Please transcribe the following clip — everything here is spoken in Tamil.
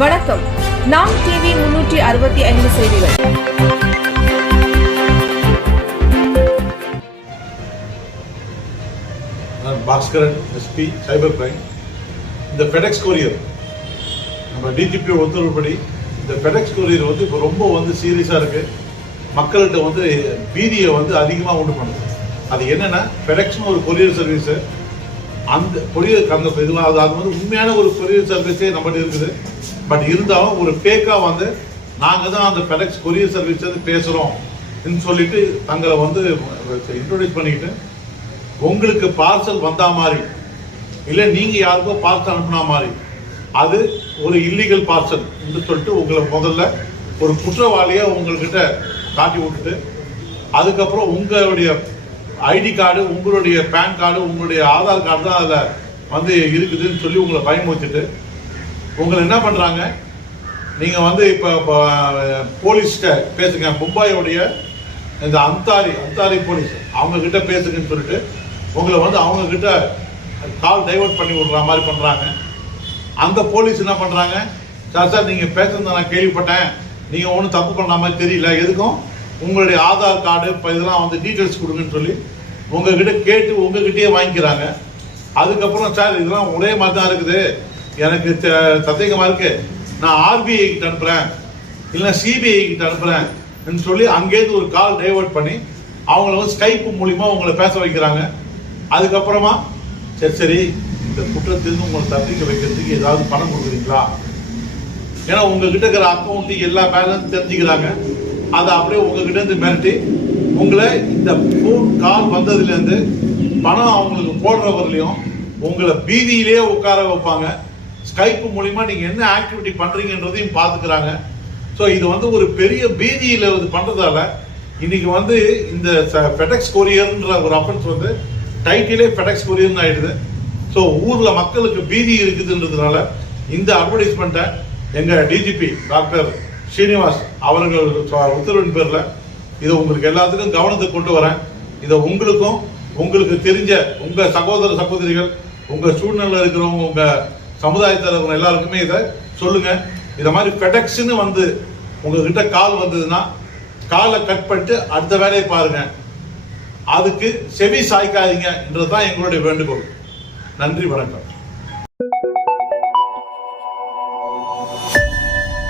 வணக்கம். நாம் டிவி முன்னூற்றி அறுபத்தி ஐந்து செய்திகள். Bhaskaran SP cyber crime. இந்த ஃபெடெக்ஸ் கொரியர் நம்ம டிஜிபி உத்தரவுப்படி இந்த ஃபெடெக்ஸ் கொரியர் வந்து இப்போ ரொம்ப வந்து சீரியஸாக இருக்குது மக்கள்கிட்ட வந்து பீதியை வந்து அதிகமாக உண்டு பண்ணுது. அது என்னென்னா ஃபெடெக்ஸ்னு ஒரு கொரியர் சர்வீஸு அந்த கொரியர் அந்த இதுவாக அது அது வந்து உண்மையான ஒரு கொரியர் சர்வீஸே நம்மகிட்ட இருக்குது. பட் இருந்தாலும் ஒரு ஃபேக்காக வந்து நாங்கள் தான் அந்த பெடெக்ஸ் கொரியர் சர்வீஸ் வந்து பேசுகிறோம் சொல்லிட்டு தங்களை வந்து இன்ட்ரோடியூஸ் பண்ணிக்கிட்டு உங்களுக்கு பார்சல் வந்தா மாதிரி இல்லை நீங்க யாருக்கோ பார்சல் அனுப்புனா மாதிரி அது ஒரு இல்லீகல் பார்சல் என்று சொல்லிட்டு உங்களை முதல்ல ஒரு குற்றவாளியாக உங்கள்கிட்ட காட்டி விட்டுட்டு அதுக்கப்புறம் உங்களுடைய ஐடி கார்டு உங்களுடைய பேன் கார்டு உங்களுடைய ஆதார் கார்டு தான் அதில் வந்து இருக்குதுன்னு சொல்லி உங்களை பயமுறுத்திட்டு உங்களை என்ன பண்ணுறாங்க நீங்கள் வந்து இப்போ போலீஸ்கிட்ட பேசுங்க. மும்பாயோடைய இந்த அந்தாரி அந்தாரி போலீஸ் அவங்கக்கிட்ட பேசுங்கன்னு சொல்லிட்டு உங்களை வந்து அவங்கக்கிட்ட கால் டைவர்ட் பண்ணி விடுற மாதிரி பண்ணுறாங்க அந்த போலீஸ் என்ன பண்ணுறாங்க சார் சார் நீங்கள் பேசுறத நான் கேள்விப்பட்டேன். நீங்கள் ஒன்றும் தப்பு பண்ண மாதிரி தெரியல. எதுக்கும்? உங்களுடைய ஆதார் கார்டு இப்போ இதெல்லாம் வந்து டீட்டெயில்ஸ் கொடுங்கன்னு சொல்லி உங்ககிட்ட கேட்டு உங்ககிட்டயே வாங்கிக்கிறாங்க. அதுக்கப்புறம் சார் இதெல்லாம் ஒரே மாதிரி தான் இருக்குது. எனக்கு த- சந்தேகமா இருக்கு. நான் ஆர்பிஐ கிட்ட அனுப்புறேன். இல்லை சிபிஐ கிட்ட அனுப்புறேன். சொல்லி அங்கேருந்து ஒரு கால் டைவர்ட் பண்ணி அவங்கள வந்து ஸ்கைப் மூலிமா உங்களை பேச வைக்கிறாங்க. அதுக்கப்புறமா சரி சரி இந்த குற்றத்திலிருந்து உங்களை தப்பிக்க வைக்கிறதுக்கு ஏதாவது பணம் கொடுக்குறீங்களா? ஏன்னா உங்ககிட்ட இருக்கிற அக்கௌண்ட் எல்லா பேலன்ஸ் தெரிஞ்சுக்கிறாங்க. அதை அப்படியே உங்ககிட்ட இருந்து மிரட்டி உங்களை இந்த ஃபோன் கால் வந்ததுலேருந்து பணம் அவங்களுக்கு போடுறவர்லையும் உங்களை பீதியிலேயே உட்கார வைப்பாங்க. ஸ்கைப் மூலிமா நீங்கள் என்ன ஆக்டிவிட்டி பண்ணுறீங்கன்றதையும் பார்த்துக்கிறாங்க ஸோ இது வந்து ஒரு பெரிய பீதியில் இது பண்ணுறதால இன்னைக்கு வந்து இந்த ஃபெடெக்ஸ் கொரியர்ன்ற ஒரு அஃபென்ஸ் வந்து டைட்டிலே ஃபெடெக்ஸ் கொரியர்னு ஆயிடுது. ஸோ ஊரில் மக்களுக்கு பீதி இருக்குதுன்றதுனால இந்த அட்வர்டைஸ்மெண்ட்டை எங்கள் டிஜிபி டாக்டர் ஸ்ரீனிவாஸ் அவர்கள் உத்தரவின் பேரில் இதை உங்களுக்கு எல்லாத்துக்கும் கவனத்துக்கு கொண்டு வரேன். இதை உங்களுக்கும் உங்களுக்கு தெரிஞ்ச உங்கள் சகோதர சகோதரிகள் உங்கள் சூழ்நிலை இருக்கிறவங்க உங்கள் சமுதாயத்தில் இருக்கிற எல்லாருக்குமே இதை சொல்லுங்க. இதை மாதிரி ஃபெடெக்ஸ்னு வந்து உங்ககிட்ட கால் வந்ததுன்னா காலை கட் பண்ணிட்டு அடுத்த வேலையை பாருங்க. அதுக்கு செவி சாய்க்காதீங்க என்றதுதான் எங்களுடைய வேண்டுகோள். நன்றி வணக்கம்.